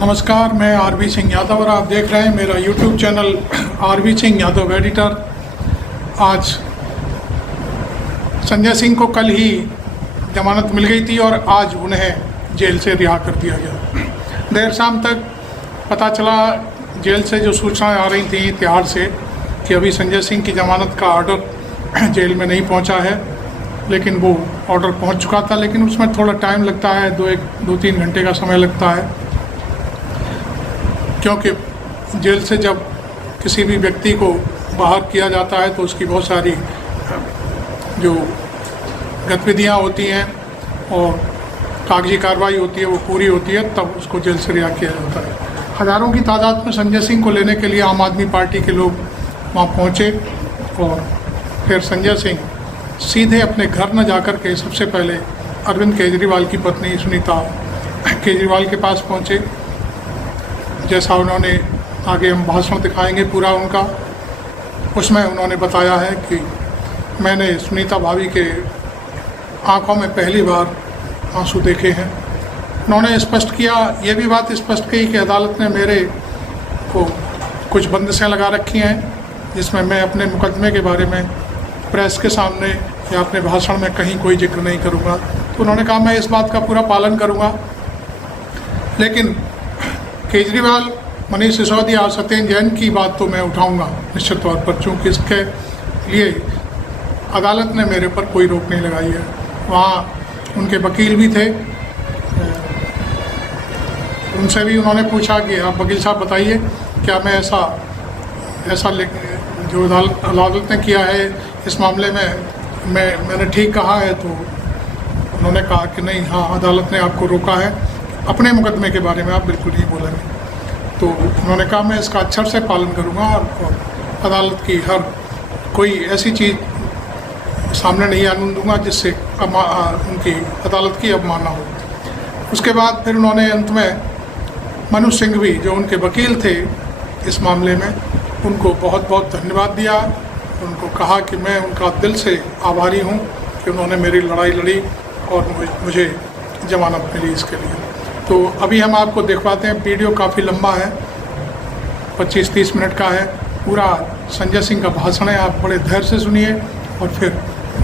नमस्कार, मैं आरवी सिंह यादव और आप देख रहे हैं मेरा YouTube channel RV Singh Yadav editor. आज संजय सिंह को कल ही जमानत मिल गई थी और आज उन्हें जेल से रिहा कर दिया गया। देर शाम तक पता चला, जेल से जो सूचनाएं आ रही थी तिहाड़ से, कि अभी संजय सिंह की जमानत का ऑर्डर जेल में नहीं पहुंचा है, लेकिन वो ऑर्डर पहुंच चुका था। लेकिन उसमें थोड़ा टाइम लगता है, 2-3 घंटे का समय लगता है, क्योंकि जेल से जब किसी भी व्यक्ति को बाहर किया जाता है तो उसकी बहुत सारी जो गतिविधियां होती हैं और कागजी कार्रवाई होती है वो पूरी होती है, तब उसको जेल से रिहा किया जाता है। हज़ारों की तादाद में संजय सिंह को लेने के लिए आम आदमी पार्टी के लोग वहाँ पहुँचे और फिर संजय सिंह सीधे अपने घर न जाकर के सबसे पहले अरविंद केजरीवाल की पत्नी सुनीता केजरीवाल के पास पहुँचे। जैसा उन्होंने, आगे हम भाषण दिखाएंगे पूरा उनका, उसमें उन्होंने बताया है कि मैंने सुनीता भाभी के आंखों में पहली बार आंसू देखे हैं। उन्होंने स्पष्ट किया, ये भी बात स्पष्ट की कि अदालत ने मेरे को कुछ बंदिशें लगा रखी हैं, जिसमें मैं अपने मुकदमे के बारे में प्रेस के सामने या अपने भाषण में कहीं कोई जिक्र नहीं करूँगा। तो उन्होंने कहा मैं इस बात का पूरा पालन करूँगा। लेकिन केजरीवाल, मनीष सिसोदिया और सत्येंद्र जैन की बात तो मैं उठाऊंगा निश्चित तौर पर, चूँकि इसके लिए अदालत ने मेरे पर कोई रोक नहीं लगाई है। वहाँ उनके वकील भी थे, उनसे भी उन्होंने पूछा कि आप वकील साहब बताइए, क्या मैं ऐसा जो अदालत ने किया है इस मामले में मैंने ठीक कहा है? तो उन्होंने कहा कि नहीं, हाँ, अदालत ने आपको रोका है, अपने मुकदमे के बारे में आप बिल्कुल नहीं बोलेंगे। तो उन्होंने कहा मैं इसका अक्षर से पालन करूंगा और अदालत की हर कोई ऐसी चीज़ सामने नहीं आने दूंगा जिससे उनकी अदालत की अवमानना हो। उसके बाद फिर उन्होंने अंत में मनोज सिंघवी, जो उनके वकील थे इस मामले में, उनको बहुत बहुत धन्यवाद दिया। उनको कहा कि मैं उनका दिल से आभारी हूँ कि उन्होंने मेरी लड़ाई लड़ी और मुझे जमानत मिली इसके लिए। तो अभी हम आपको दिखवाते हैं, वीडियो काफ़ी लंबा है, 25-30 मिनट का है, पूरा संजय सिंह का भाषण है। आप बड़े धैर्य से सुनिए और फिर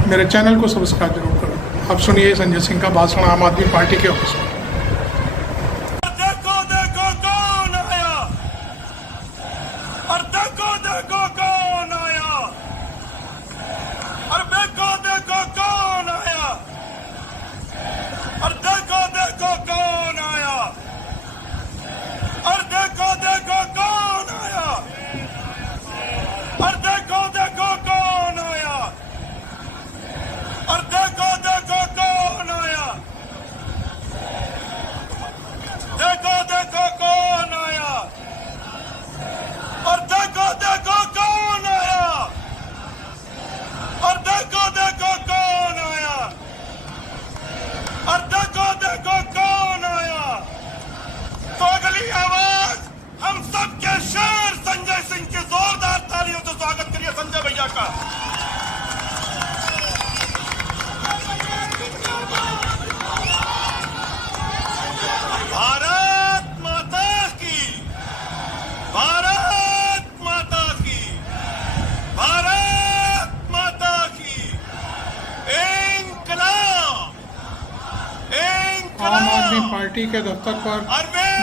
मेरे चैनल को सब्सक्राइब जरूर करें। आप सुनिए संजय सिंह का भाषण आम आदमी पार्टी के ऑफिस में। देखो देखो कौन आया, और देखो देखो कौन आया, और देखो देखो कौन आया, और देखो देखो कौन आया, और देखो देखो कौन आया, और देखो देखो कौन आया, और देखो देखो कौन आया, देखो देखो कौन आया, और देखो देखो कौन आया, और देखो देखो कौन आया, और देखो देखो कौन आया। तो अगली आवाज हम सबके शेर संजय सिंह के जोरदार तालियों से स्वागत करिए संजय भैया का। भारत माता की, भारत माता की, भारत माता की। इंकलाब, आम आदमी पार्टी के दफ्तर पर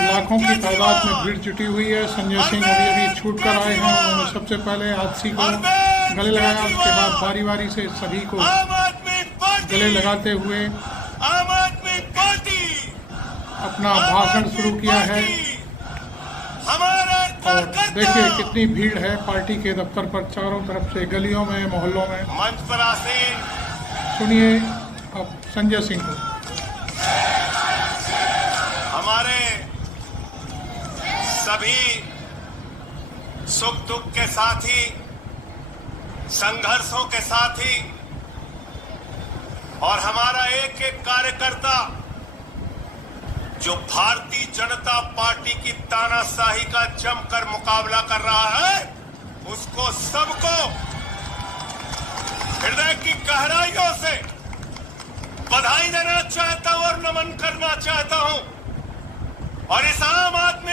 लाखों की तादाद में भीड़ जुटी हुई है। संजय सिंह अभी छूट कर आए हैं। उन्होंने सबसे पहले हाथी को गले लगाया, उसके बाद बारी बारी से सभी को गले लगाते हुए आम आदमी पार्टी अपना भाषण शुरू किया है। और देखिए कितनी भीड़ है पार्टी के दफ्तर पर, चारों तरफ से, गलियों में, मोहल्लों में। मंच पर आसीन सुनिए अब संजय सिंह को। हमारे सभी सुख दुख के साथी, संघर्षों के साथी और हमारा एक एक कार्यकर्ता जो भारतीय जनता पार्टी की तानाशाही का जमकर मुकाबला कर रहा है, उसको सबको हृदय की गहराइयों से बधाई देना चाहता हूं और नमन करना चाहता हूं। और इस आम आदमी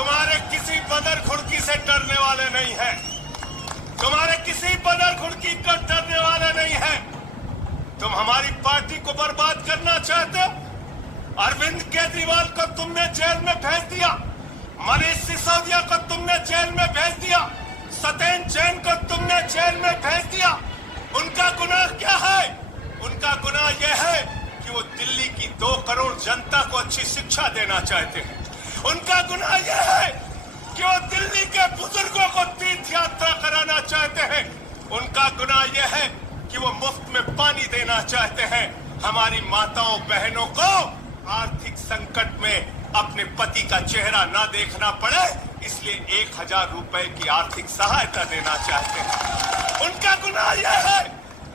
तुम्हारे किसी बदर खुड़की से डरने वाले नहीं हैं। तुम्हारे किसी बदर खुड़की को डरने वाले नहीं हैं। तुम हमारी पार्टी को बर्बाद करना चाहते हो। अरविंद केजरीवाल को तुमने जेल में भेज दिया, मनीष सिसोदिया को तुमने जेल में भेज दिया, सत्येंद्र जैन को तुमने जेल में भेज दिया। उनका गुनाह क्या है? उनका गुनाह यह है कि वो दिल्ली की 2 करोड़ जनता को अच्छी शिक्षा देना चाहते हैं। उनका गुनाह यह है कि वो दिल्ली के बुजुर्गों को तीर्थ यात्रा कराना चाहते हैं। उनका गुनाह यह है कि वो मुफ्त में पानी देना चाहते हैं। हमारी माताओं बहनों को आर्थिक संकट में अपने पति का चेहरा ना देखना पड़े, इसलिए 1000 रुपए की आर्थिक सहायता देना चाहते हैं। उनका गुनाह यह है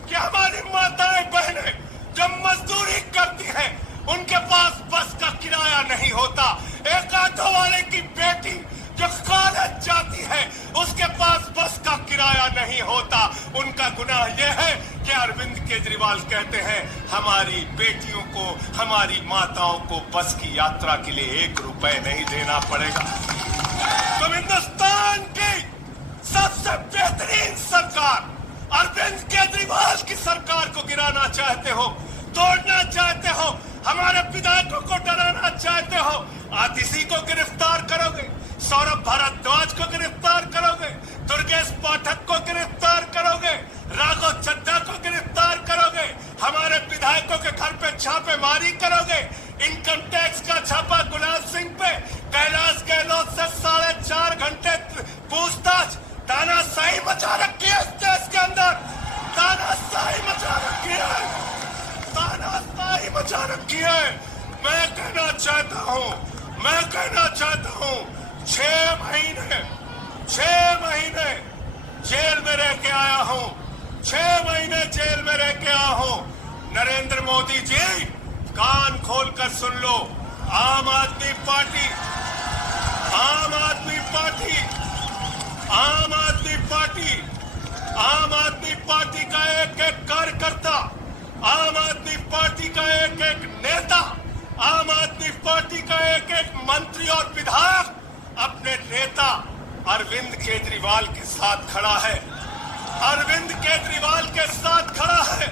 कि हमारी माताएं बहनें जब मजदूरी करती हैं, उनके पास बस का किराया नहीं होता। एक ऑटो वाले की बेटी जो कॉलेज जाती है, उसके पास बस का किराया नहीं होता। उनका गुनाह यह है कि अरविंद केजरीवाल कहते हैं हमारी बेटियों को, हमारी माताओं को बस की यात्रा के लिए 1 रुपए नहीं देना पड़ेगा। तुम हिंदुस्तान की सबसे बेहतरीन सरकार अरविंद केजरीवाल की सरकार को गिराना चाहते हो, तोड़ना चाहते हो, हमारे विधायकों को डराना चाहते हो। आतिशी को गिरफ्तार करोगे, सौरभ भारद्वाज को गिरफ्तार करोगे, दुर्गेश पाठक को गिरफ्तार करोगे, राघव चड्ढा को गिरफ्तार करोगे, हमारे विधायकों के घर पे छापेमारी करोगे, इनकम टैक्स का छापा गुलाब सिंह पे, कैलाश गहलोत से 4.5 घंटे पूछताछ। तानाशाही मचा रखी है इस देश के अंदर, तानाशाही मचा रखी है, तानाशाही मचा रखी है। मैं कहना चाहता हूँ 6 महीने जेल में रह के आया हूँ, 6 महीने जेल में रह के आया हूँ। नरेंद्र मोदी जी कान खोलकर सुन लो, आम आदमी पार्टी का एक कार्यकर्ता, आम आदमी पार्टी का एक नेता, आम आदमी पार्टी का एक मंत्री और विधायक अपने नेता अरविंद केजरीवाल के साथ खड़ा है। अरविंद केजरीवाल के साथ खड़ा है,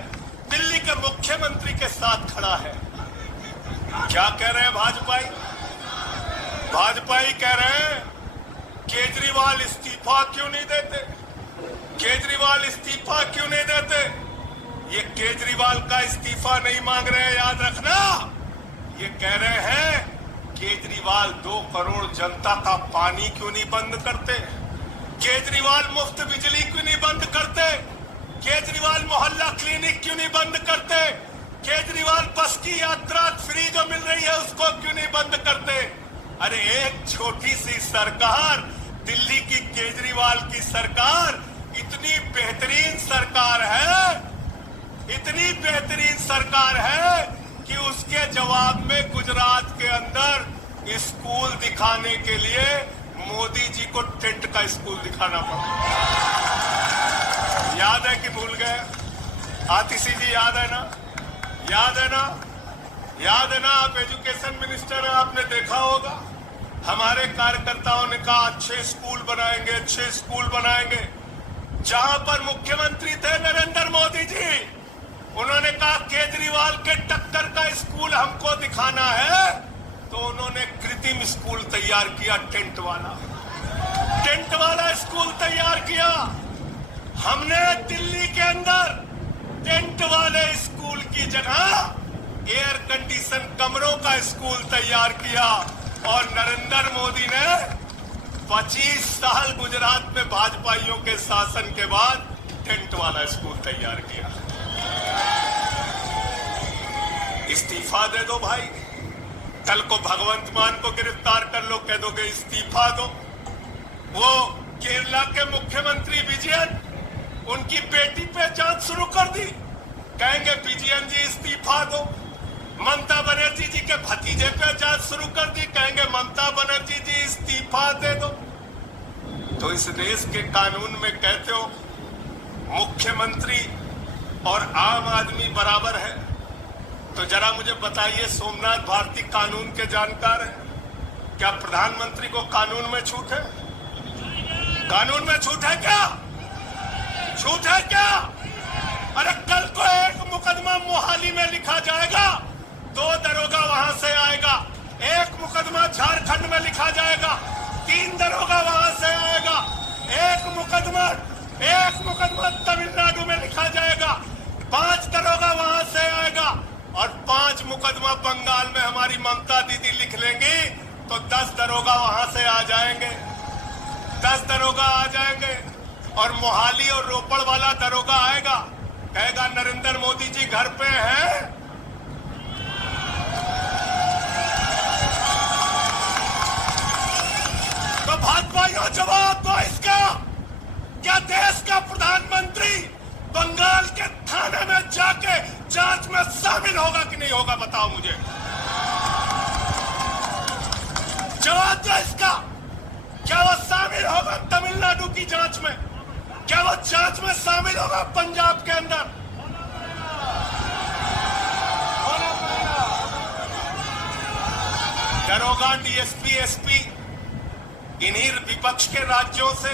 दिल्ली के मुख्यमंत्री के साथ खड़ा है। क्या कह रहे हैं भाजपाई कह रहे हैं केजरीवाल इस्तीफा क्यों नहीं देते, केजरीवाल इस्तीफा क्यों नहीं देते। ये केजरीवाल का इस्तीफा नहीं मांग रहे हैं, याद रखना। ये कह रहे हैं केजरीवाल 2 करोड़ जनता का पानी क्यों नहीं बंद करते, केजरीवाल मुफ्त बिजली क्यों नहीं बंद करते, केजरीवाल मोहल्ला क्लिनिक क्यों नहीं बंद करते, केजरीवाल बस की यात्रा फ्री जो मिल रही है उसको क्यों नहीं बंद करते। अरे एक छोटी सी सरकार, दिल्ली की केजरीवाल की सरकार इतनी बेहतरीन सरकार है, इतनी बेहतरीन सरकार है कि उसके जवाब में गुजरात के अंदर स्कूल दिखाने के लिए मोदी जी को टेंट का स्कूल दिखाना पड़ा। याद है कि भूल गए? आतिशी जी याद है ना? याद है ना? याद है ना? आप एजुकेशन मिनिस्टर हैं, आपने देखा होगा। हमारे कार्यकर्ताओं ने कहा अच्छे स्कूल बनाएंगे, अच्छे स्कूल बनाएंगे। जहां पर मुख्यमंत्री थे नरेंद्र मोदी जी, उन्होंने कहा केजरीवाल के टक्कर का स्कूल हमको दिखाना है, तो उन्होंने कृत्रिम स्कूल तैयार किया, टेंट वाला स्कूल तैयार किया। हमने दिल्ली के अंदर टेंट वाले स्कूल की जगह एयर कंडीशन कमरों का स्कूल तैयार किया, और नरेंद्र मोदी ने 25 साल गुजरात में भाजपाइयों के शासन के बाद टेंट वाला स्कूल तैयार किया। इस्तीफा दे दो भाई, कल को भगवंत मान को गिरफ्तार कर लो, कह दोगे इस्तीफा दो। वो केरला के मुख्यमंत्री विजयन, उनकी बेटी पे जांच शुरू कर दी, कहेंगे विजयन जी इस्तीफा दो। ममता बनर्जी जी के भतीजे पे जांच शुरू कर दी, कहेंगे ममता बनर्जी जी इस्तीफा दे दो। तो इस देश के कानून में कहते हो मुख्यमंत्री और आम आदमी बराबर है, तो जरा मुझे बताइए, सोमनाथ भारती कानून के जानकार हैं, क्या प्रधानमंत्री को कानून में छूट है? कानून में छूट है क्या? छूट है क्या? अरे कल को एक मुकदमा मोहाली में लिखा जाएगा, 2 दरोगा वहां से आएगा। एक मुकदमा झारखंड में लिखा जाएगा, 3 दरोगा वहां से आएगा। एक मुकदमा तमिलनाडु में लिखा जाएगा, 5 दरोगा वहां से आएगा। और 5 मुकदमा बंगाल में हमारी ममता दीदी लिख लेंगी तो 10 दरोगा वहां से आ जाएंगे। 10 दरोगा आ जाएंगे और मोहाली और रोपड़ वाला दरोगा आएगा, कहेगा नरेंद्र मोदी जी घर पे हैं। तो भाजपाइयों जवाब दो इसका। क्या देश का प्रधानमंत्री बंगाल के थाने में जाके जांच में शामिल होगा कि नहीं होगा? बताओ मुझे, जवाब दो इसका। क्या वो शामिल होगा तमिलनाडु की जांच में? क्या वो जांच में शामिल होगा पंजाब के अंदर? दरोगा, डीएसपी, एसपी इन्हीं विपक्ष के राज्यों से,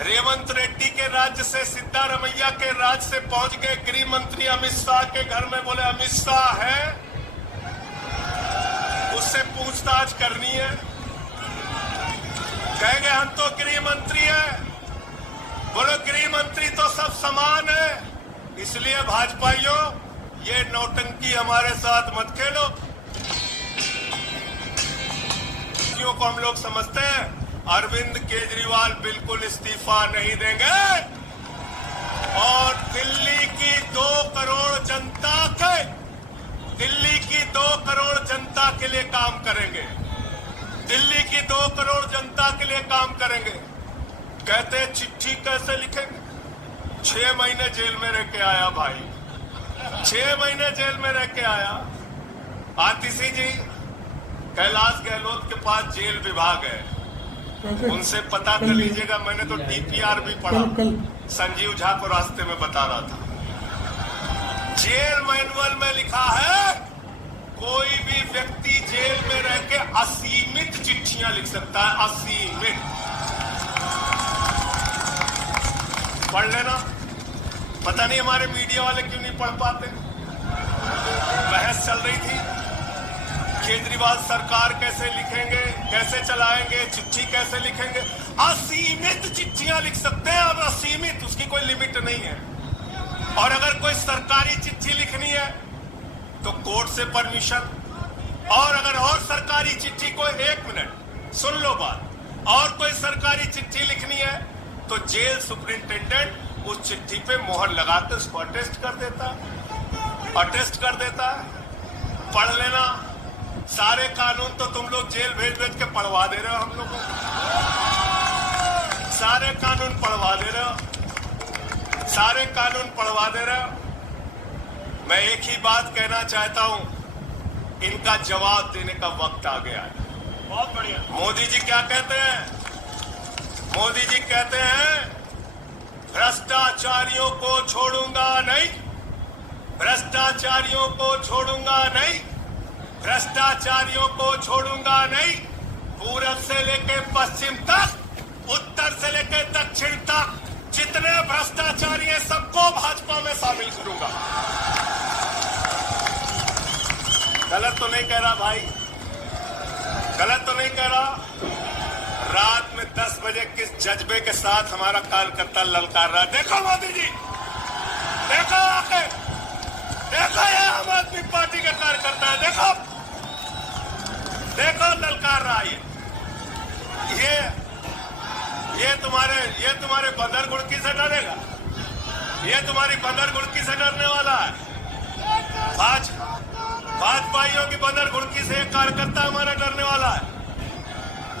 रेवंत रेड्डी के राज्य से, सिद्धारमैया के राज्य से पहुंच गए गृह मंत्री अमित शाह के घर में। बोले अमित शाह है, उससे पूछताछ करनी है। कहेंगे हम तो गृह मंत्री हैं। बोलो गृह मंत्री तो सब समान है। इसलिए भाजपाइयों, ये नौटंकी हमारे साथ मत खेलो। को हम लोग समझते हैं अरविंद केजरीवाल बिल्कुल इस्तीफा नहीं देंगे और दिल्ली की 2 करोड़ जनता के लिए काम करेंगे। दिल्ली की 2 करोड़ जनता के लिए काम करेंगे। कहते हैं चिट्ठी कैसे लिखेंगे? 6 महीने जेल में रह के आया भाई, 6 महीने जेल में रह के आया। आतिशी जी, कैलाश गहलोत के पास जेल विभाग है, उनसे पता कर लीजिएगा। मैंने तो डीपीआर भी पढ़ा, संजीव झा को रास्ते में बता रहा था। जेल मैनुअल में लिखा है कोई भी व्यक्ति जेल में रह के असीमित चिट्ठियां लिख सकता है, असीमित। पढ़ लेना। पता नहीं हमारे मीडिया वाले क्यों नहीं पढ़ पाते। बहस चल रही थी, केजरीवाल सरकार कैसे लिखेंगे, कैसे चलाएंगे, चिट्ठी कैसे लिखेंगे। असीमित चिट्ठियां लिख सकते हैं अब, असीमित, उसकी कोई लिमिट नहीं है। और अगर कोई सरकारी चिट्ठी लिखनी है तो कोर्ट से परमिशन, और अगर और सरकारी चिट्ठी को, 1 मिनट सुन लो बात, और कोई सरकारी चिट्ठी लिखनी है तो जेल सुपरिंटेंडेंट उस चिट्ठी पे मोहर लगाकर उसको अटेस्ट कर देता है। पढ़ लेना। सारे कानून तो तुम लोग जेल भेज भेज के पढ़वा दे रहे हो हम लोगों को। सारे कानून पढ़वा दे रहे हो, सारे कानून पढ़वा दे रहे हो। मैं एक ही बात कहना चाहता हूं, इनका जवाब देने का वक्त आ गया है। बहुत बढ़िया। मोदी जी क्या कहते हैं? मोदी जी कहते हैं भ्रष्टाचारियों को छोड़ूंगा नहीं, भ्रष्टाचारियों को छोड़ूंगा नहीं, भ्रष्टाचारियों को छोड़ूंगा नहीं। पूरब से लेकर पश्चिम तक, उत्तर से लेकर दक्षिण तक जितने भ्रष्टाचारी हैं सबको भाजपा में शामिल करूंगा। गलत तो नहीं कह रहा भाई, गलत तो नहीं कह रहा। रात में 10 बजे किस जज्बे के साथ हमारा कार्यकर्ता ललकार रहा है। देखो मोदी जी, देखो आके, देखो ये आम आदमी पार्टी का कार्यकर्ता है, देखो ललकार रहा है। ये तुम्हारे बंदर गुड़की से डरेगा, ये तुम्हारी बंदर गुड़की से डरने वाला है। भाजपाइयों की बंदर गुड़की से एक कार्यकर्ता हमारा डरने वाला है।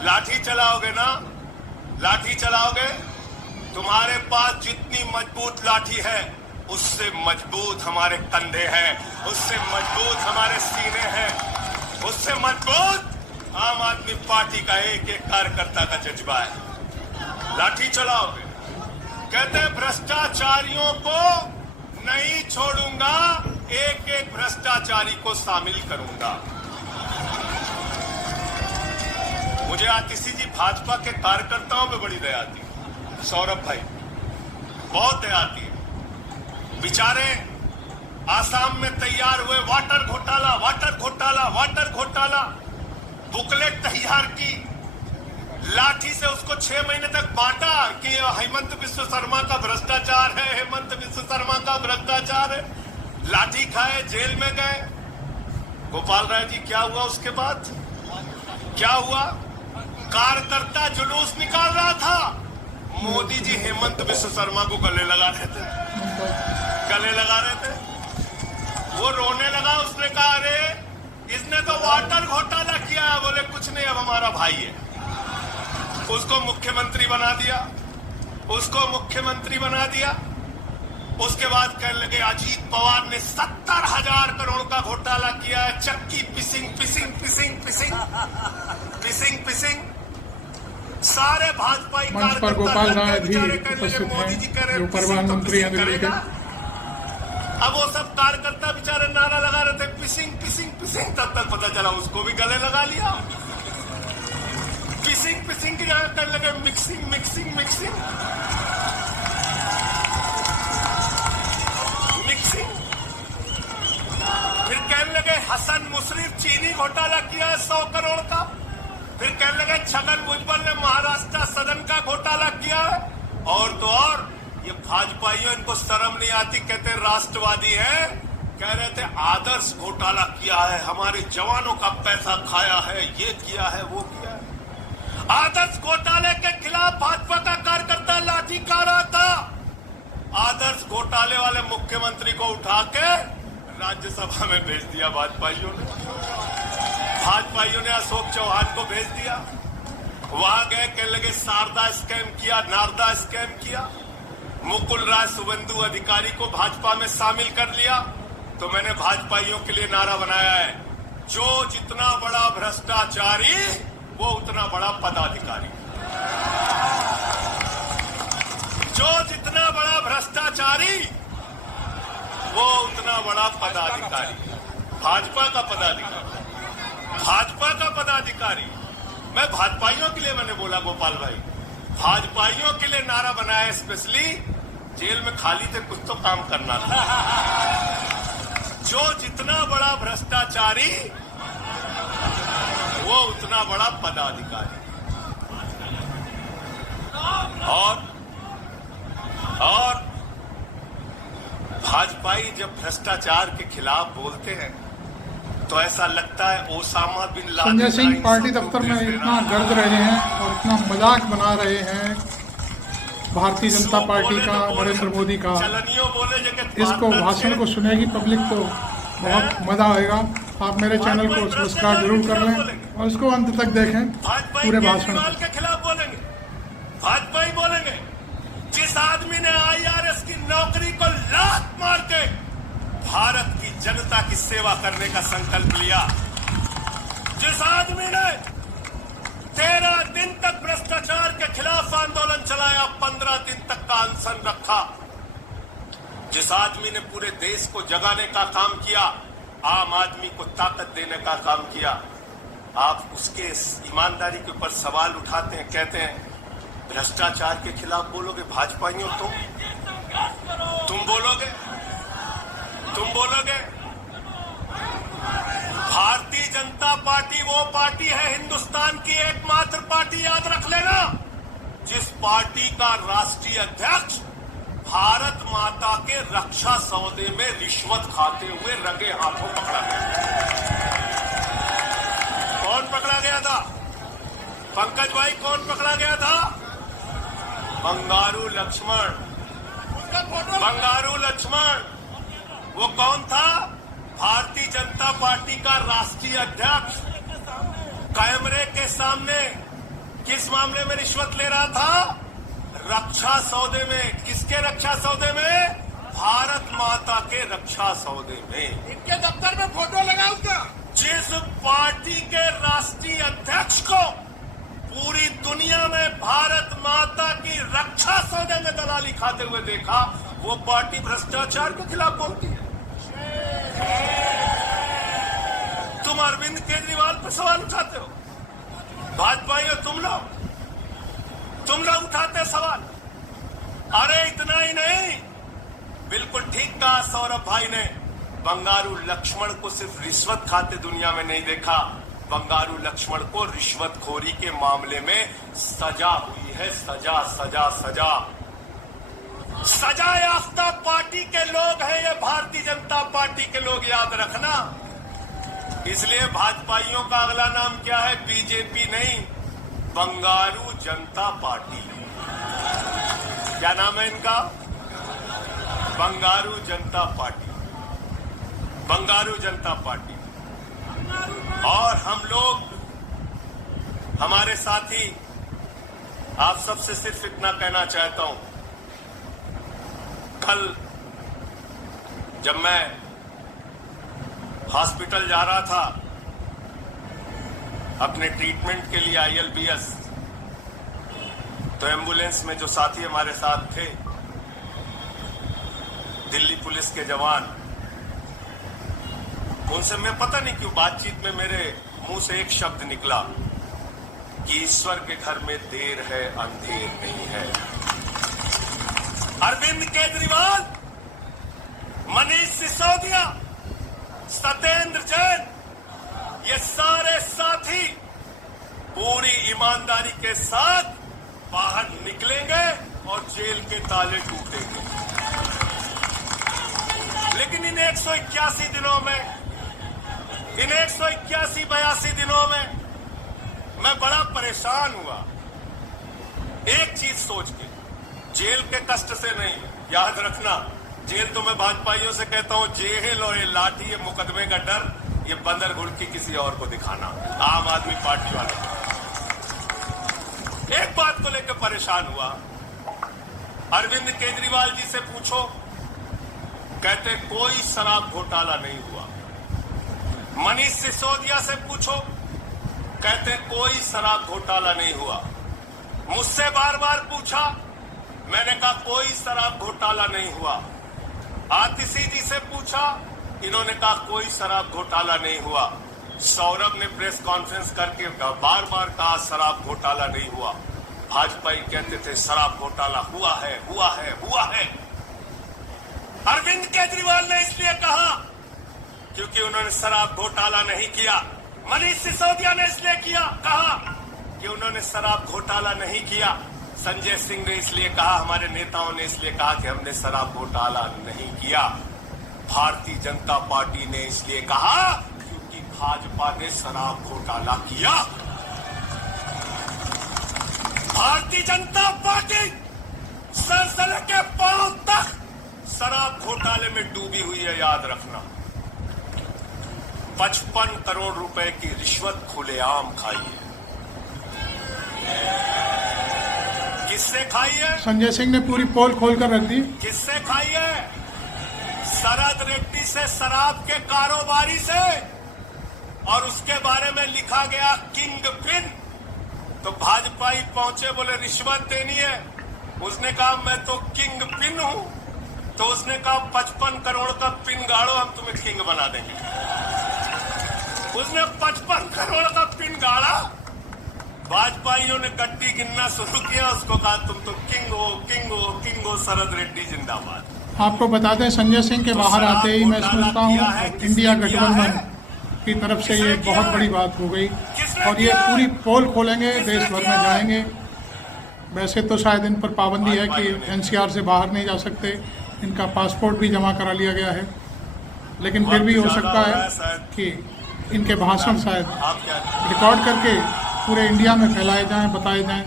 लाठी चलाओगे ना, लाठी चलाओगे, तुम्हारे पास जितनी मजबूत लाठी है उससे मजबूत हमारे कंधे हैं, उससे मजबूत हमारे सीने हैं, उससे मजबूत आम आदमी पार्टी का एक एक कार्यकर्ता का जज्बा है। लाठी चलाओगे। कहते हैं भ्रष्टाचारियों को नहीं छोड़ूंगा, एक एक भ्रष्टाचारी को शामिल करूंगा। मुझे आतिशी जी भाजपा के कार्यकर्ताओं में बड़ी दया आती है। सौरभ भाई बहुत दया आती है। बेचारे आसाम में तैयार हुए वाटर घोटाला बुकलेट तैयार की, लाठी से उसको 6 महीने तक बांटा कि हेमंत बिस्व शर्मा का भ्रष्टाचार है, हेमंत बिस्व शर्मा का भ्रष्टाचार है। लाठी खाए, जेल में गए। गोपाल राय जी क्या हुआ उसके बाद? क्या हुआ? कार्यकर्ता जुलूस निकाल रहा था, मोदी जी हेमंत बिस्व शर्मा को गले लगा रहे थे। वो रोने लगा। उसने कहा अरे इसने तो वाटर घोटाला किया है। बोले कुछ नहीं, अब हमारा भाई है। उसको मुख्यमंत्री बना दिया। उसके बाद कहने लगे अजीत पवार ने 70,000 करोड़ का घोटाला किया है। चक्की पिसिंग। सारे भाजपाई मंच पर गोपाल राय भी उपस्थित हैं, जो परिवहन मंत्री हैं दिल्ली के। अब वो सब कार्यकर्ता बेचारे नारा लगा रहे थे पिसिंग। तब तक पता चला उसको भी गले लगा लिया। पिसिंग की जगह करने लगे मिक्सिंग। फिर कहने लगे हसन मुशर्रफ चीनी घोटाला किया है 100 करोड़ का। फिर कहने लगे छगन भुजबल ने महाराष्ट्र सदन का घोटाला किया है। और तो और ये भाजपाइयों, इनको शर्म नहीं आती, कहते राष्ट्रवादी है। कह रहे थे आदर्श घोटाला किया है, हमारे जवानों का पैसा खाया है, ये किया है, वो किया है। आदर्श घोटाले के खिलाफ भाजपा का कार्यकर्ता लाठी खा रहा था। आदर्श घोटाले वाले मुख्यमंत्री को उठा के राज्यसभा में भेज दिया भाजपाइयों ने अशोक चौहान को भेज दिया। वहां गए, कहने लगे शारदा स्कैम किया, नारदा स्कैम किया। मुकुल राय शुभेंदु अधिकारी को भाजपा में शामिल कर लिया। तो मैंने भाजपाइयों के लिए नारा बनाया है, जो जितना बड़ा भ्रष्टाचारी वो उतना बड़ा पदाधिकारी। जो जितना बड़ा भ्रष्टाचारी वो उतना बड़ा पदाधिकारी। भाजपा का पदाधिकारी। मैं भाजपाइयों के लिए मैंने बोला गोपाल भाई, भाजपाइयों के लिए नारा बनाया स्पेशली। जेल में खाली थे, कुछ तो काम करना था। जो जितना बड़ा भ्रष्टाचारी वो उतना बड़ा पदाधिकारी। और भाजपाई जब भ्रष्टाचार के खिलाफ बोलते हैं तो ऐसा लगता है Osama bin Laden. Sanjay Singh party दफ्तर में इतना गर्द रहे हैं और इतना मजाक बना रहे हैं भारतीय जनता पार्टी का, नरेंद्र मोदी का। इसको भाषण को सुनेगी पब्लिक तो बहुत मजा आएगा। आप मेरे चैनल को सब्सक्राइब जरूर कर लें और इसको अंत तक देखें पूरे भाषण के खिलाफ बोलेंगे। भाजपाई बोलेंगे जिस आदमी ने IRS की नौकरी को लात मार के भारत की जनता की सेवा करने का संकल्प लिया, जिस आदमी ने 13 दिन तक भ्रष्टाचार के खिलाफ आंदोलन चलाया, 15 दिन तक का अनशन रखा, जिस आदमी ने पूरे देश को जगाने का काम किया, आम आदमी को ताकत देने का काम किया, आप उसके ईमानदारी के ऊपर सवाल उठाते हैं, कहते हैं भ्रष्टाचार के खिलाफ बोलोगे भाजपाइयों? तुम बोलोगे? भारतीय जनता पार्टी वो पार्टी है हिंदुस्तान की एकमात्र पार्टी, याद रख लेना, जिस पार्टी का राष्ट्रीय अध्यक्ष भारत माता के रक्षा सौदे में रिश्वत खाते हुए रंगे हाथों पकड़ा गया। कौन पकड़ा गया था? पंकज भाई, कौन पकड़ा गया था? बंगारू लक्ष्मण। वो कौन था? भारतीय जनता पार्टी का राष्ट्रीय अध्यक्ष। कैमरे के सामने किस मामले में रिश्वत ले रहा था? रक्षा सौदे में। किसके रक्षा सौदे में? भारत माता के रक्षा सौदे में। इनके दफ्तर में फोटो लगा उसका। जिस पार्टी के राष्ट्रीय अध्यक्ष को पूरी दुनिया में भारत माता की रक्षा सौदे में दलाली खाते हुए देखा, वो पार्टी भ्रष्टाचार के खिलाफ बोलती है। तुम अरविंद केजरीवाल पर सवाल उठाते हो। भाजपाइयों तुम लोग उठाते सवाल। अरे इतना ही नहीं, बिल्कुल ठीक कहा सौरभ भाई ने, बंगारू लक्ष्मण को सिर्फ रिश्वत खाते दुनिया में नहीं देखा, बंगारू लक्ष्मण को रिश्वतखोरी के मामले में सजा हुई है। सजा सजा सजा सजा याफ्ता पार्टी के लोग हैं ये भारतीय जनता पार्टी के लोग, याद रखना। इसलिए भाजपाइयों का अगला नाम क्या है? बीजेपी नहीं, बंगारू जनता पार्टी। क्या नाम है इनका? बंगारू जनता पार्टी। बंगारू जनता पार्टी। और हम लोग, हमारे साथी, आप सबसे सिर्फ इतना कहना चाहता हूं, कल जब मैं हॉस्पिटल जा रहा था अपने ट्रीटमेंट के लिए ILBS, तो एम्बुलेंस में जो साथी हमारे साथ थे, दिल्ली पुलिस के जवान, उनसे मैं पता नहीं क्यों बातचीत में मेरे मुंह से एक शब्द निकला कि ईश्वर के घर में देर है अंधेर नहीं है। अरविंद केजरीवाल, मनीष सिसोदिया, सत्येंद्र जैन, ये सारे साथी पूरी ईमानदारी के साथ बाहर निकलेंगे और जेल के ताले टूटेंगे। लेकिन इन 181 दिनों में, इन 181-82 दिनों में मैं बड़ा परेशान हुआ, एक चीज सोच के, जेल के कष्ट से नहीं। याद रखना, जेल तो मैं भाजपाइयों से कहता हूं, जेल और ये लाठी, ये मुकदमे का डर, ये बंदर घुड़की किसी और को दिखाना, आम आदमी पार्टी वालों को। एक बात को लेकर परेशान हुआ, अरविंद केजरीवाल जी से पूछो, कहते कोई शराब घोटाला नहीं हुआ। मनीष सिसोदिया से पूछो, कहते कोई शराब घोटाला नहीं हुआ। मुझसे बार बार पूछा, मैंने कहा कोई शराब घोटाला नहीं हुआ। आतिशी जी से पूछा, इन्होंने कहा कोई शराब घोटाला नहीं हुआ। सौरभ ने प्रेस कॉन्फ्रेंस करके बार बार कहा शराब घोटाला नहीं हुआ। भाजपाई कहते थे शराब घोटाला हुआ है, हुआ है, हुआ है। अरविंद केजरीवाल ने इसलिए कहा क्योंकि उन्होंने शराब घोटाला नहीं किया। मनीष सिसोदिया ने इसलिए कहा कि उन्होंने शराब घोटाला नहीं किया। संजय सिंह ने इसलिए कहा, हमारे नेताओं ने इसलिए कहा कि हमने शराब घोटाला नहीं किया। भारतीय जनता पार्टी ने इसलिए कहा क्योंकि भाजपा ने शराब घोटाला किया। भारतीय जनता पार्टी सर के पांव तक शराब घोटाले में डूबी हुई है, याद रखना। 55 करोड़ रुपए की रिश्वत खुलेआम खाई है। किससे खाई है? संजय सिंह ने पूरी पोल खोल कर रख दी। किससे खाई है? शरद रेड्डी से, शराब के कारोबारी से। और उसके बारे में लिखा गया किंग पिन। तो भाजपाई पहुंचे, बोले रिश्वत देनी है। उसने कहा मैं तो किंग पिन हूं। तो उसने कहा 55 करोड़ का पिन गाड़ो, हम तुम्हें किंग बना देंगे। उसने 55 करोड़ का पिन गाड़ा। भाजपाइयों ने गड्डी गिनना शुरू किया, उसको कहा तुम तो किंग हो, किंग हो, किंग हो। शरद रेड्डी जिंदाबाद। आपको बता दें, संजय सिंह के बाहर आते ही मैं समझता हूँ इंडिया गठबंधन की तरफ से ये बहुत बड़ी बात हो गई और ये पूरी पोल खोलेंगे, देश भर में जाएंगे। वैसे तो शायद इन पर पाबंदी है कि NCR से बाहर नहीं जा सकते, इनका पासपोर्ट भी जमा करा लिया गया है, लेकिन फिर भी हो सकता है कि इनके भाषण शायद रिकॉर्ड करके पूरे इंडिया में फैलाए जाएं, बताए जाएं।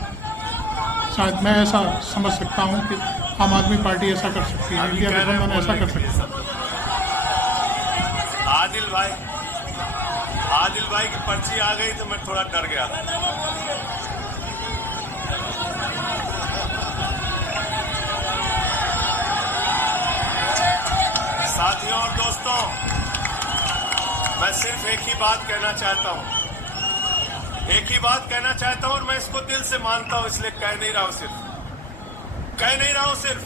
शायद मैं ऐसा समझ सकता हूं कि आम आदमी पार्टी ऐसा कर सकती है, इंडिया गठबंधन ऐसा कर सकती है। आदिल भाई की पर्ची आ गई तो मैं थोड़ा डर गया था। साथियों और दोस्तों, मैं सिर्फ एक ही बात कहना चाहता हूं, एक ही बात कहना चाहता हूं और मैं इसको दिल से मानता हूं, इसलिए कह नहीं रहा हूं सिर्फ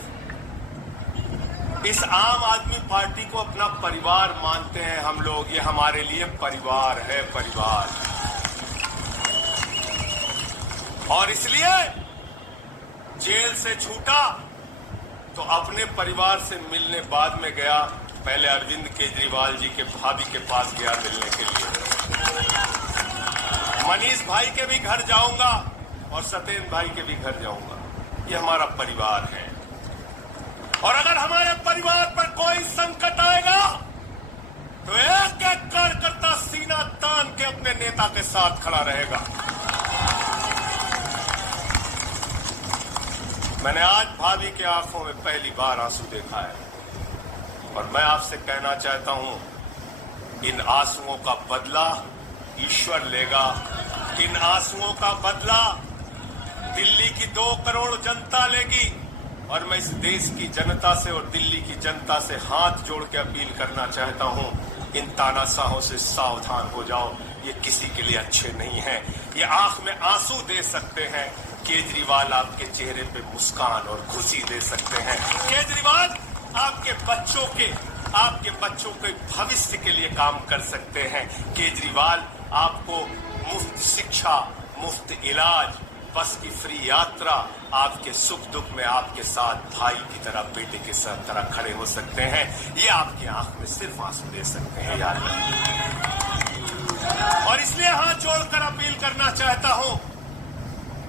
इस आम आदमी पार्टी को अपना परिवार मानते हैं हम लोग। ये हमारे लिए परिवार है, परिवार। और इसलिए जेल से छूटा तो अपने परिवार से मिलने बाद में गया, पहले अरविंद केजरीवाल जी के भाभी के पास गया मिलने के लिए। मनीष भाई के भी घर जाऊंगा और सत्येंद्र भाई के भी घर जाऊंगा। ये हमारा परिवार है और अगर हमारे परिवार पर कोई संकट आएगा तो एक एक कार्यकर्ता सीना तान के अपने नेता के साथ खड़ा रहेगा। मैंने आज भाभी के आंखों में पहली बार आंसू देखा है और मैं आपसे कहना चाहता हूं, इन आंसुओं का बदला ईश्वर लेगा। इन आंसुओं का बदला दिल्ली की 2 करोड़ जनता लेगी और मैं इस देश की जनता से और दिल्ली की जनता से हाथ जोड़ के अपील करना चाहता हूं, इन तानाशाहों से सावधान हो जाओ। ये किसी के लिए अच्छे नहीं हैं। ये आंख में आंसू दे सकते हैं, केजरीवाल आपके चेहरे पे मुस्कान और खुशी दे सकते हैं। केजरीवाल आपके बच्चों के भविष्य के लिए काम कर सकते हैं। केजरीवाल आपको मुफ्त शिक्षा, मुफ्त इलाज, बस की फ्री यात्रा, आपके सुख दुख में आपके साथ भाई की तरह, बेटे के साथ तरह खड़े हो सकते हैं। ये आपकी आंख में सिर्फ आंसू दे सकते हैं यार। और इसलिए हाथ जोड़कर अपील करना चाहता हूं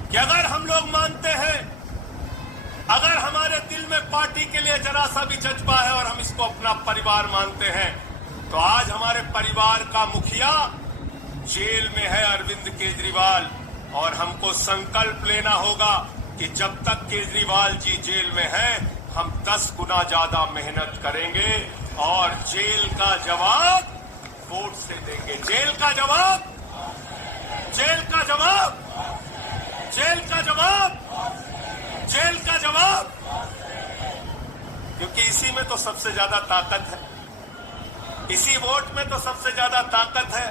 कि अगर हम लोग मानते हैं, अगर हमारे दिल में पार्टी के लिए जरा सा भी जज्बा है और हम इसको अपना परिवार मानते हैं, तो आज हमारे परिवार का मुखिया जेल में है, अरविंद केजरीवाल, और हमको संकल्प लेना होगा कि जब तक केजरीवाल जी जेल में हैं, हम 10 गुना ज्यादा मेहनत करेंगे और जेल का जवाब वोट से देंगे। जेल का जवाब, जेल का जवाब, जेल का जवाब, जेल का जवाब, क्योंकि इसी में तो सबसे ज्यादा ताकत है, इसी वोट में तो सबसे ज्यादा ताकत है।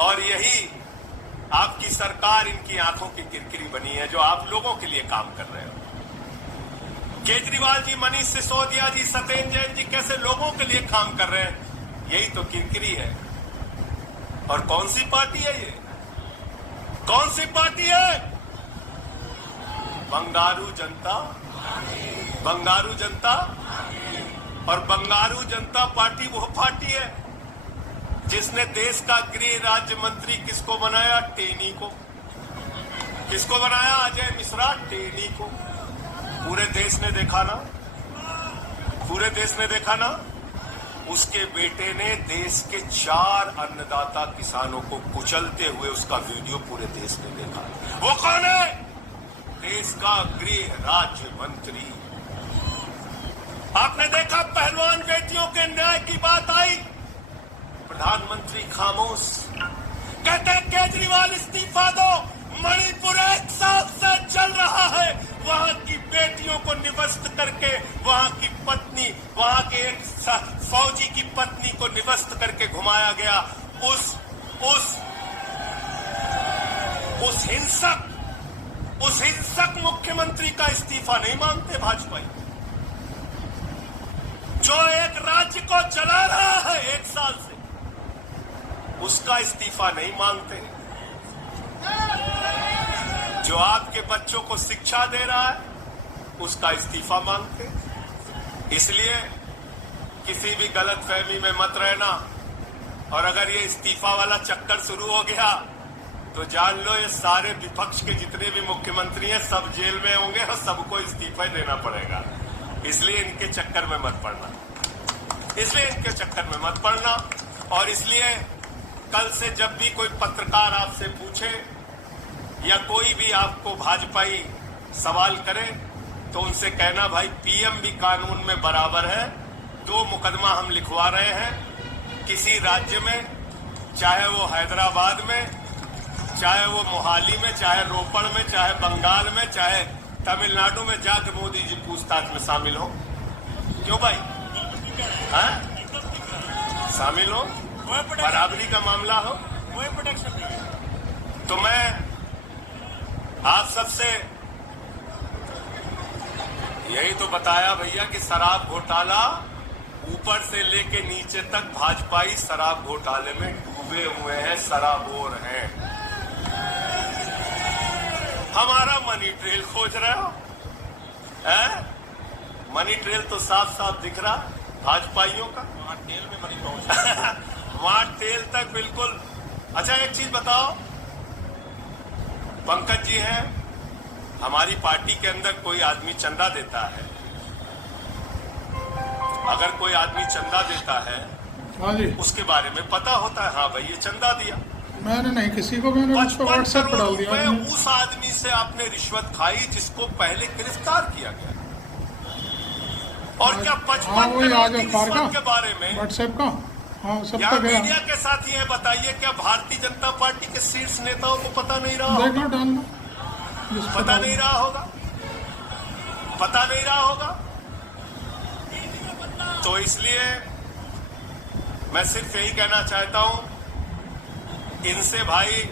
और यही आपकी सरकार इनकी आंखों की किरकिरी बनी है, जो आप लोगों के लिए काम कर रहे हो। केजरीवाल जी, मनीष सिसोदिया जी, सत्येंद्र जैन जी कैसे लोगों के लिए काम कर रहे हैं, यही तो किरकिरी है। और कौन सी पार्टी है ये? कौन सी पार्टी है? बंगारू जनता, बंगारू जनता। और बंगारू जनता पार्टी वो पार्टी है जिसने देश का गृह राज्य मंत्री किसको बनाया? टेनी को। किसको बनाया? अजय मिश्रा, टेनी को। पूरे देश ने देखा ना, पूरे देश ने देखा ना। उसके बेटे ने देश के 4 अन्नदाता किसानों को कुचलते हुए उसका वीडियो पूरे देश ने देखा। वो कौन है? देश का गृह राज्य मंत्री। आपने देखा पहलवान बेटियों के न्याय की बात आई, प्रधानमंत्री खामोश। कहते हैं केजरीवाल इस्तीफा दो, मणिपुर 1 साल से चल रहा है, वहां की बेटियों को निवस्त करके, वहां की पत्नी, वहां के एक फौजी की पत्नी को निवस्त करके घुमाया गया। उस हिंसक मुख्यमंत्री का इस्तीफा नहीं मांगते भाजपा, जो एक राज्य को चला रहा है 1 साल से, उसका इस्तीफा नहीं मांगते। जो आपके बच्चों को शिक्षा दे रहा है, उसका इस्तीफा मांगते। इसलिए किसी भी गलतफहमी में मत रहना। और अगर ये इस्तीफा वाला चक्कर शुरू हो गया तो जान लो, ये सारे विपक्ष के जितने भी मुख्यमंत्री हैं सब जेल में होंगे और सबको इस्तीफा देना पड़ेगा। इसलिए इनके चक्कर में मत पड़ना, इसलिए इनके चक्कर में मत पड़ना। और इसलिए कल से जब भी कोई पत्रकार आपसे पूछे या कोई भी आपको भाजपाई सवाल करे, तो उनसे कहना, भाई पीएम भी कानून में बराबर है। 2 मुकदमा हम लिखवा रहे हैं किसी राज्य में, चाहे वो हैदराबाद में, चाहे वो मोहाली में, चाहे रोपड़ में, चाहे बंगाल में, चाहे तमिलनाडु में, जाके मोदी जी पूछताछ में शामिल हो। क्यों भाई? हाँ? शामिल हो, बराबरी का मामला हो, कोई प्रोटेक्शन नहीं। तो मैं आप सबसे यही तो बताया भैया कि शराब घोटाला ऊपर से लेके नीचे तक भाजपाई शराब घोटाले में डूबे हुए हैं, सराबोर हैं। हमारा मनी ट्रेल खोज रहे हो? मनी ट्रेल तो साफ साफ दिख रहा भाजपाइयों का। वहां तेल में मनी पहुंच वहां तेल तक बिल्कुल। अच्छा एक चीज बताओ, पंकज जी हैं, हमारी पार्टी के अंदर कोई आदमी चंदा देता है, अगर कोई आदमी चंदा देता है हाँ जी, उसके बारे में पता होता है, हाँ भाई ये चंदा दिया। मैंने नहीं किसी को, मैंने उस पर 55 व्हाट्सएप पर करोड़ डाल दिया। रुपए उस आदमी से आपने रिश्वत खाई जिसको पहले गिरफ्तार किया गया। और क्या हाँ 55 वही करोड़ आज की अखबार रिश्वत के का बारे में व्हाट्सएप का, हाँ सब या तक गया। मीडिया के साथ ये बताइए, क्या भारतीय जनता पार्टी के शीर्ष नेताओं को पता नहीं रहा देख होगा? लो, डाल लो जिस पर पता डाल नहीं लो। रहा होगा, पता नहीं रहा होगा। तो इसलिए मैं सिर्फ यही कहना चाहता हूं इनसे भाई,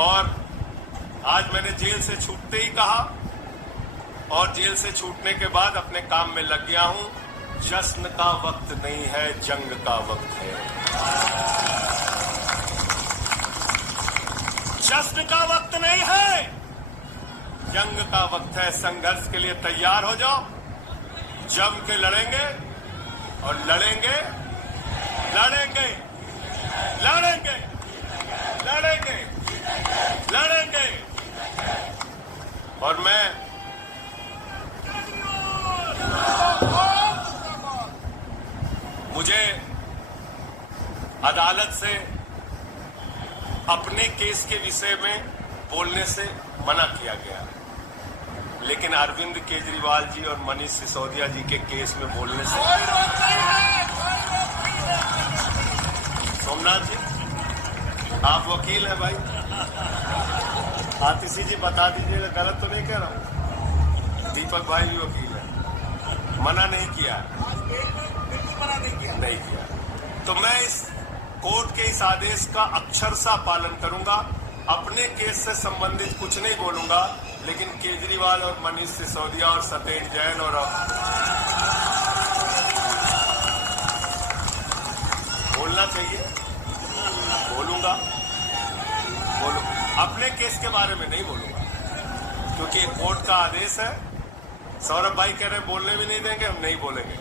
और आज मैंने जेल से छूटते ही कहा और जेल से छूटने के बाद अपने काम में लग गया हूं। जश्न का वक्त नहीं है, जंग का वक्त है। जश्न का वक्त नहीं है, जंग का वक्त है। संघर्ष के लिए तैयार हो जाओ, जम के लड़ेंगे और लड़ेंगे, लड़ेंगे, लड़ेंगे, लड़ेंगे, लड़ेंगे। और मैं मुझे अदालत से अपने केस के विषय में बोलने से मना किया गया, लेकिन अरविंद केजरीवाल जी और मनीष सिसोदिया जी के केस में बोलने से। सोमनाथ जी आप वकील हैं भाई, आतिशी जी बता दीजिएगा, गलत तो नहीं कह रहा हूं। दीपक भाई भी वकील है, मना नहीं किया, नहीं किया। तो मैं इस कोर्ट के इस आदेश का अक्षरशः पालन करूंगा। अपने केस से संबंधित कुछ नहीं बोलूंगा, लेकिन केजरीवाल और मनीष सिसोदिया और सतेज जैन और बोलना चाहिए, बोलूंगा, अपने केस के बारे में नहीं बोलूंगा, क्योंकि कोर्ट का आदेश है। सौरभ भाई कह रहे हैं बोलने भी नहीं देंगे, हम नहीं बोलेंगे।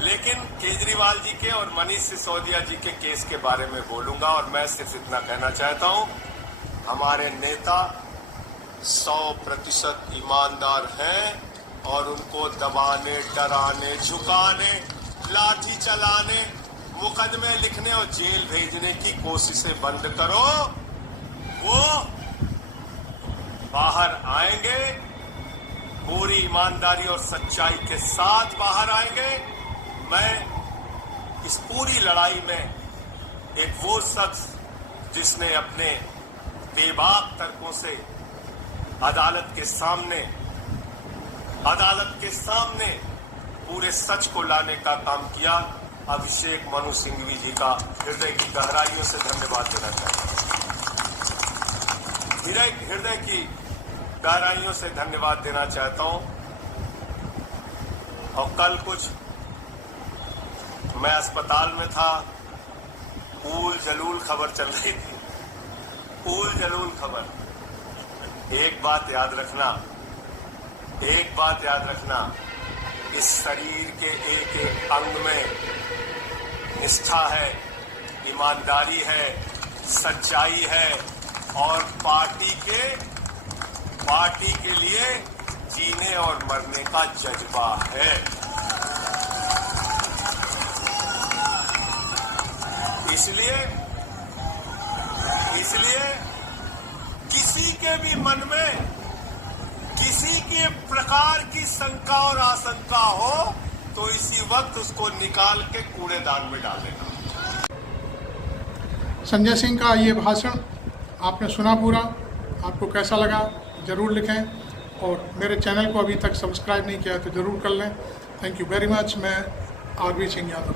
लेकिन केजरीवाल जी के और मनीष सिसोदिया जी के केस के बारे में बोलूंगा। और मैं सिर्फ इतना कहना चाहता हूं, हमारे नेता 100% ईमानदार हैं और उनको दबाने, डराने, झुकाने, लाठी चलाने, मुकदमे लिखने और जेल भेजने की कोशिशें बंद करो। वो बाहर आएंगे, पूरी ईमानदारी और सच्चाई के साथ बाहर आएंगे। मैं इस पूरी लड़ाई में एक वो शख्स जिसने अपने बेबाक तर्कों से अदालत के सामने पूरे सच को लाने का काम किया, अभिषेक मनु सिंघवी जी का हृदय की गहराइयों से धन्यवाद देना चाहता हूं। हृदय की गहराइयों से धन्यवाद देना चाहता हूं। और कल कुछ मैं अस्पताल में था, ऊल जलूल खबर चल रही थी, ऊल जलूल खबर। एक बात याद रखना, इस शरीर के एक एक अंग में निष्ठा है, ईमानदारी है, सच्चाई है और पार्टी के लिए जीने और मरने का जज्बा है। इसलिए किसी के भी मन में किसी के प्रकार की शंका और आशंका हो तो इसी वक्त उसको निकाल के कूड़ेदान में डाल देना। संजय सिंह का ये भाषण आपने सुना पूरा, आपको कैसा लगा ज़रूर लिखें और मेरे चैनल को अभी तक सब्सक्राइब नहीं किया तो ज़रूर कर लें। Thank you very much. मैं आरवी सिंह यादव।